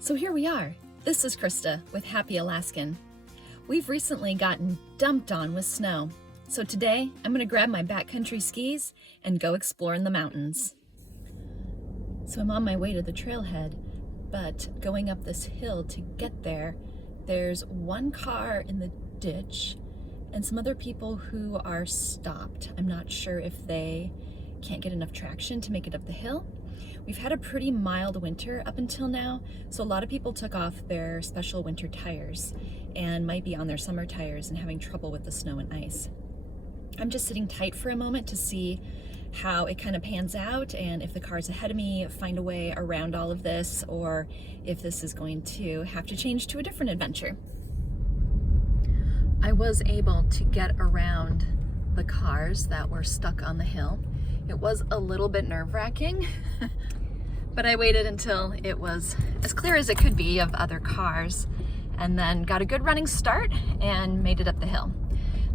So here we are. This is Krista with Happy Alaskan. We've recently gotten dumped on with snow. So today I'm going to grab my backcountry skis and go explore in the mountains. So I'm on my way to the trailhead, but going up this hill to get there, there's one car in the ditch and some other people who are stopped. I'm not sure if they can't get enough traction to make it up the hill. We've had a pretty mild winter up until now, so a lot of people took off their special winter tires and might be on their summer tires and having trouble with the snow and ice. I'm just sitting tight for a moment to see how it kind of pans out and if the cars ahead of me find a way around all of this or if this is going to have to change to a different adventure. I was able to get around the cars that were stuck on the hill. It was a little bit nerve-wracking, but I waited until it was as clear as it could be of other cars and then got a good running start and made it up the hill.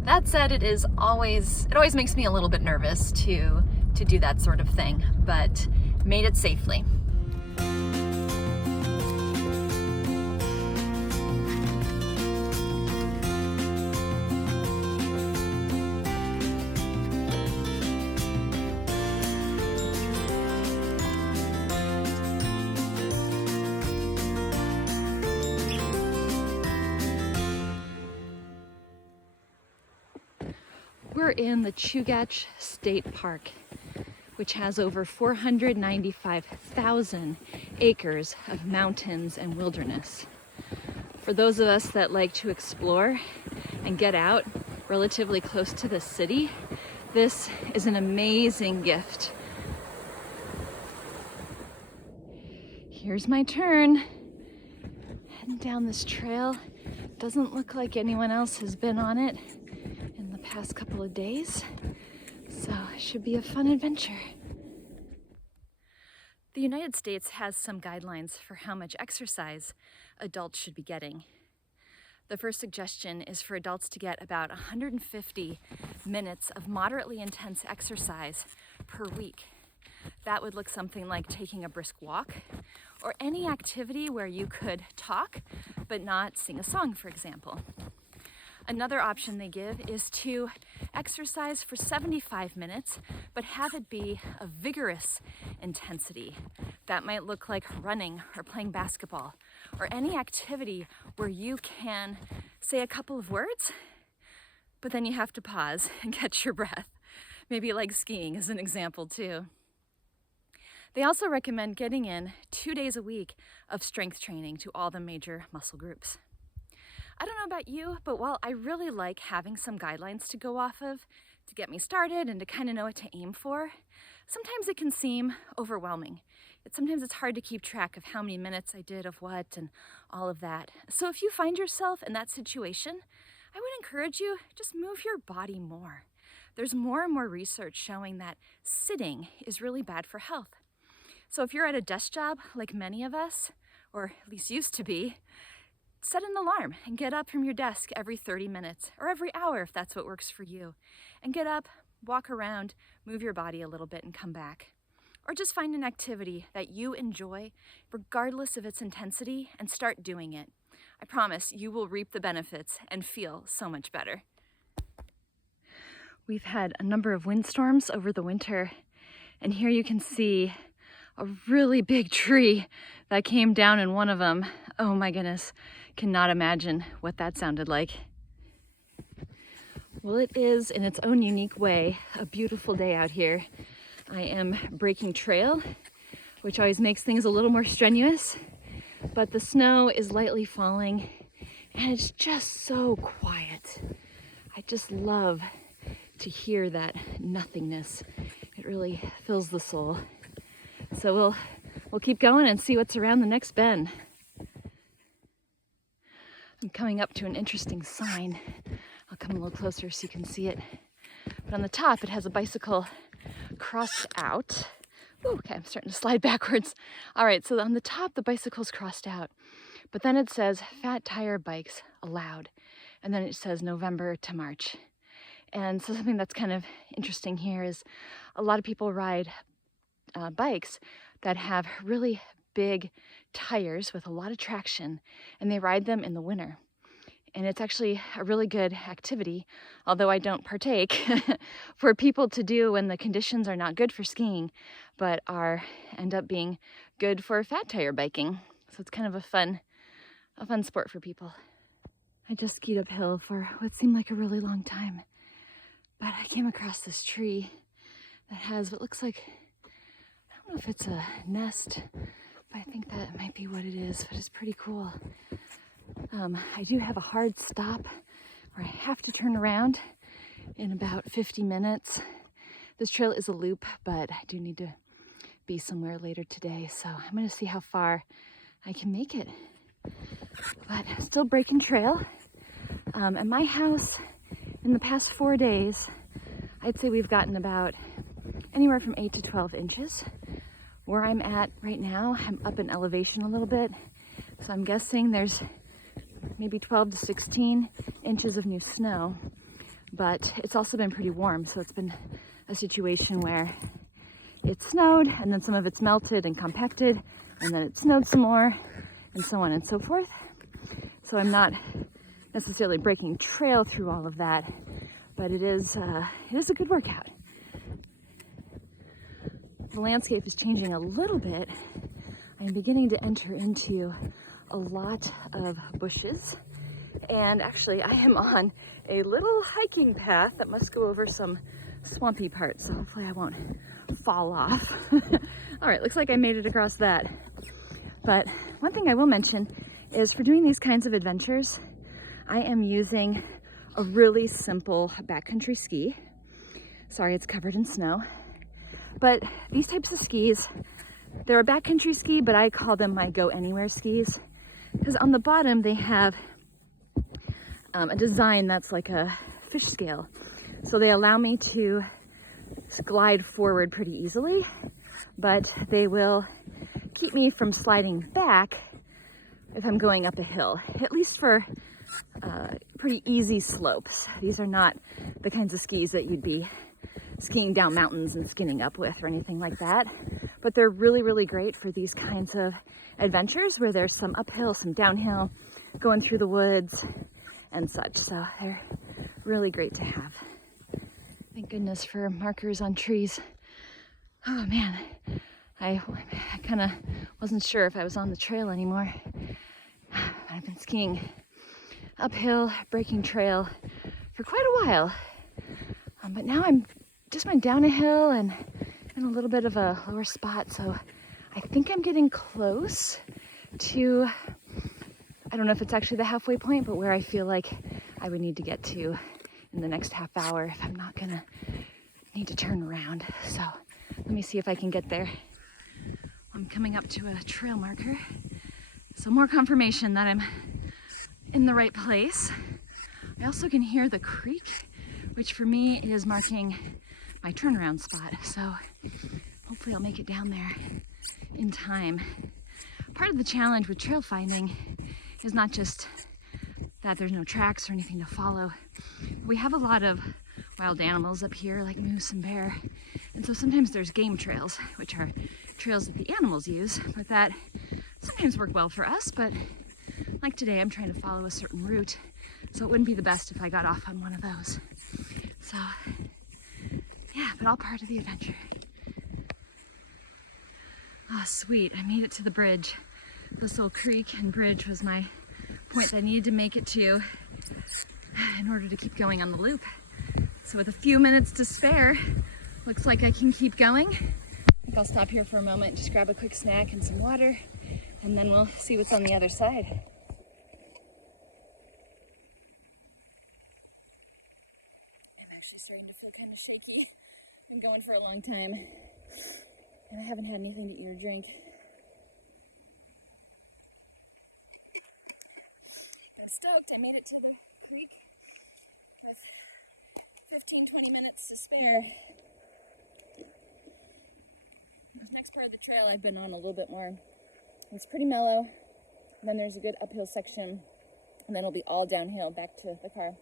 That said, it always makes me a little bit nervous to do that sort of thing, but made it safely. We're in the Chugach State Park, which has over 495,000 acres of mountains and wilderness. For those of us that like to explore and get out relatively close to the city, this is an amazing gift. Here's my turn. Heading down this trail. Doesn't look like anyone else has been on it in the past couple of days, so it should be a fun adventure. The United States has some guidelines for how much exercise adults should be getting. The first suggestion is for adults to get about 150 minutes of moderately intense exercise per week. That would look something like taking a brisk walk or any activity where you could talk but not sing a song, for example. Another option they give is to exercise for 75 minutes, but have it be a vigorous intensity. That might look like running or playing basketball, or any activity where you can say a couple of words, but then you have to pause and catch your breath. Maybe like skiing as an example too. They also recommend getting in 2 days a week of strength training to all the major muscle groups. I don't know about you, but while I really like having some guidelines to go off of to get me started and to kind of know what to aim for, sometimes it can seem overwhelming. Sometimes it's hard to keep track of how many minutes I did of what and all of that. So if you find yourself in that situation, I would encourage you, just move your body more. There's more and more research showing that sitting is really bad for health. So if you're at a desk job like many of us, or at least used to be, set an alarm and get up from your desk every 30 minutes or every hour if that's what works for you. And get up, walk around, move your body a little bit and come back. Or just find an activity that you enjoy regardless of its intensity and start doing it. I promise you will reap the benefits and feel so much better. We've had a number of windstorms over the winter, and here you can see a really big tree that came down in one of them. Oh my goodness, cannot imagine what that sounded like. Well, it is in its own unique way a beautiful day out here. I am breaking trail, which always makes things a little more strenuous, but the snow is lightly falling and it's just so quiet. I just love to hear that nothingness. It really fills the soul. So we'll keep going and see what's around the next bend. I'm coming up to an interesting sign. I'll come a little closer so you can see it. But on the top, it has a bicycle crossed out. Ooh, okay, I'm starting to slide backwards. All right, so on the top, the bicycle's crossed out. But then it says fat tire bikes allowed. And then it says November to March. And so something that's kind of interesting here is a lot of people ride bikes that have really big tires with a lot of traction, and they ride them in the winter. And it's actually a really good activity, although I don't partake, for people to do when the conditions are not good for skiing, but end up being good for fat tire biking. So it's kind of a fun sport for people. I just skied uphill for what seemed like a really long time, but I came across this tree that has what looks like, I don't know if it's a nest, but I think that might be what it is, but it's pretty cool. I do have a hard stop where I have to turn around in about 50 minutes. This trail is a loop, but I do need to be somewhere later today, so I'm gonna see how far I can make it. But still breaking trail. At my house, in the past 4 days, I'd say we've gotten about anywhere from 8 to 12 inches. Where I'm at right now, I'm up in elevation a little bit, so I'm guessing there's maybe 12 to 16 inches of new snow, but it's also been pretty warm, so it's been a situation where it snowed and then some of it's melted and compacted, and then it snowed some more, and so on and so forth. So I'm not necessarily breaking trail through all of that, but it is a good workout. The landscape is changing a little bit. I'm beginning to enter into a lot of bushes, and actually I am on a little hiking path that must go over some swampy parts, so hopefully I won't fall off. All right, looks like I made it across that. But one thing I will mention is for doing these kinds of adventures, I am using a really simple backcountry ski. Sorry, it's covered in snow. But these types of skis, they're a backcountry ski, but I call them my go anywhere skis, because on the bottom they have a design that's like a fish scale. So they allow me to glide forward pretty easily, but they will keep me from sliding back if I'm going up a hill, at least for pretty easy slopes. These are not the kinds of skis that you'd be skiing down mountains and skinning up with or anything like that, but they're really, really great for these kinds of adventures where there's some uphill, some downhill, going through the woods and such. So they're really great to have. Thank goodness for markers on trees. Oh man, I kind of wasn't sure if I was on the trail anymore. I've been skiing uphill, breaking trail for quite a while, but now I'm just went down a hill and in a little bit of a lower spot, so I think I'm getting close to, I don't know if it's actually the halfway point, but where I feel like I would need to get to in the next half hour if I'm not gonna need to turn around. So let me see if I can get there. I'm coming up to a trail marker, so more confirmation that I'm in the right place. I also can hear the creek, which for me is marking my turnaround spot, so hopefully I'll make it down there in time. Part of the challenge with trail finding is not just that there's no tracks or anything to follow. We have a lot of wild animals up here, like moose and bear, and so sometimes there's game trails, which are trails that the animals use, but that sometimes work well for us. But like today, I'm trying to follow a certain route, so it wouldn't be the best if I got off on one of those. So yeah, but all part of the adventure. Oh, sweet, I made it to the bridge. This little creek and bridge was my point that I needed to make it to in order to keep going on the loop. So with a few minutes to spare, looks like I can keep going. I think I'll stop here for a moment, just grab a quick snack and some water, and then we'll see what's on the other side. I'm actually starting to feel kind of shaky. I'm going for a long time, and I haven't had anything to eat or drink. I'm stoked. I made it to the creek with 15-20 minutes to spare. This next part of the trail I've been on a little bit more. It's pretty mellow. And then there's a good uphill section, and then it'll be all downhill back to the car.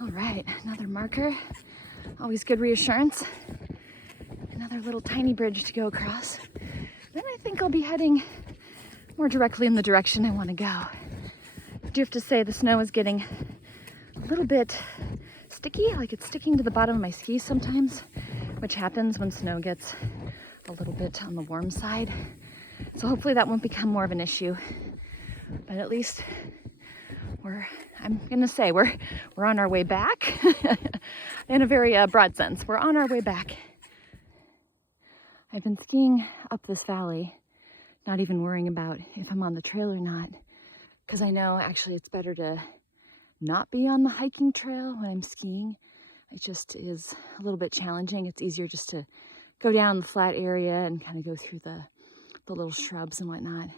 All right, another marker. Always good reassurance. Another little tiny bridge to go across. think I'll be heading more directly in the direction I want to go. I do have to say the snow is getting a little bit sticky, like it's sticking to the bottom of my skis sometimes, which happens when snow gets a little bit on the warm side. So hopefully that won't become more of an issue. But at least I'm gonna say we're on our way back in a very broad sense. We're on our way back. I've been skiing up this valley, not even worrying about if I'm on the trail or not, because I know actually it's better to not be on the hiking trail when I'm skiing. It just is a little bit challenging. It's easier just to go down the flat area and kind of go through the little shrubs and whatnot.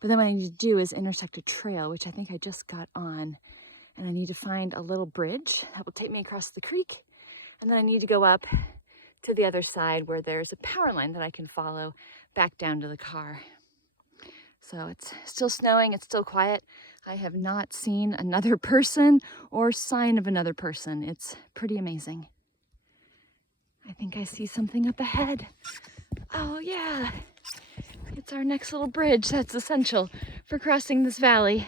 But then what I need to do is intersect a trail, which I think I just got on. And I need to find a little bridge that will take me across the creek. And then I need to go up to the other side where there's a power line that I can follow back down to the car. So it's still snowing, it's still quiet. I have not seen another person or sign of another person. It's pretty amazing. I think I see something up ahead. Oh yeah, it's our next little bridge that's essential for crossing this valley.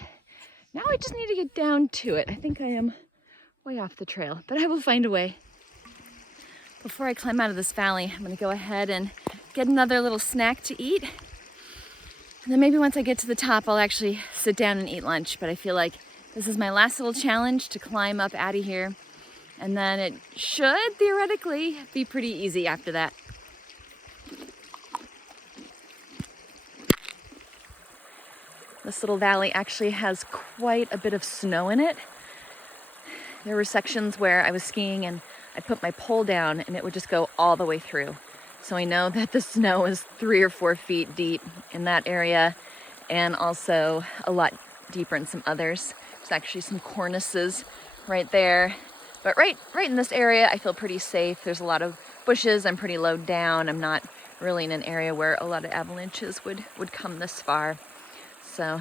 Now I just need to get down to it. I think I am way off the trail, but I will find a way. Before I climb out of this valley, I'm gonna go ahead and get another little snack to eat. And then maybe once I get to the top, I'll actually sit down and eat lunch. But I feel like this is my last little challenge to climb up out of here. And then it should theoretically be pretty easy after that. This little valley actually has quite a bit of snow in it. There were sections where I was skiing and I put my pole down and it would just go all the way through. So I know that the snow is 3 or 4 feet deep in that area and also a lot deeper in some others. There's actually some cornices right there. But right in this area, I feel pretty safe. There's a lot of bushes. I'm pretty low down. I'm not really in an area where a lot of avalanches would come this far. So,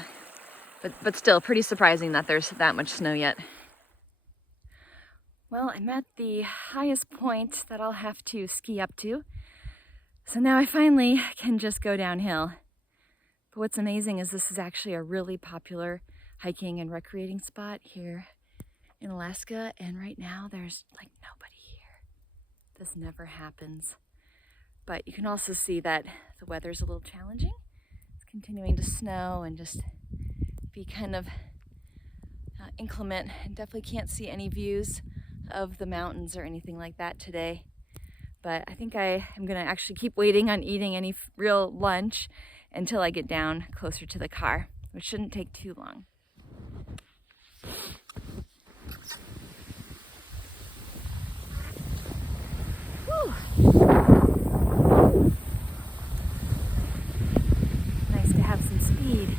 but still pretty surprising that there's that much snow yet. Well, I'm at the highest point that I'll have to ski up to. So now I finally can just go downhill. But what's amazing is this is actually a really popular hiking and recreating spot here in Alaska. And right now there's like nobody here. This never happens. But you can also see that the weather's a little challenging. It's continuing to snow and just be kind of inclement. And definitely can't see any views of the mountains or anything like that today. But I think I am gonna actually keep waiting on eating any real lunch until I get down closer to the car, which shouldn't take too long. Whew. Nice to have some speed.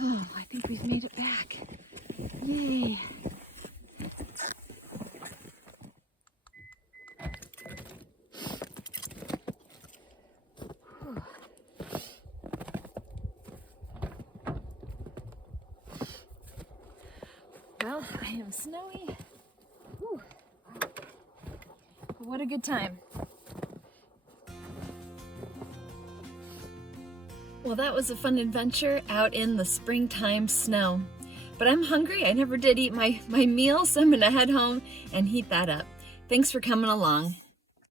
Oh, I think we've made it back. Yay. Well, I am snowy. Whew. What a good time. Well, that was a fun adventure out in the springtime snow. But I'm hungry. I never did eat my meal, so I'm gonna head home and heat that up. Thanks for coming along.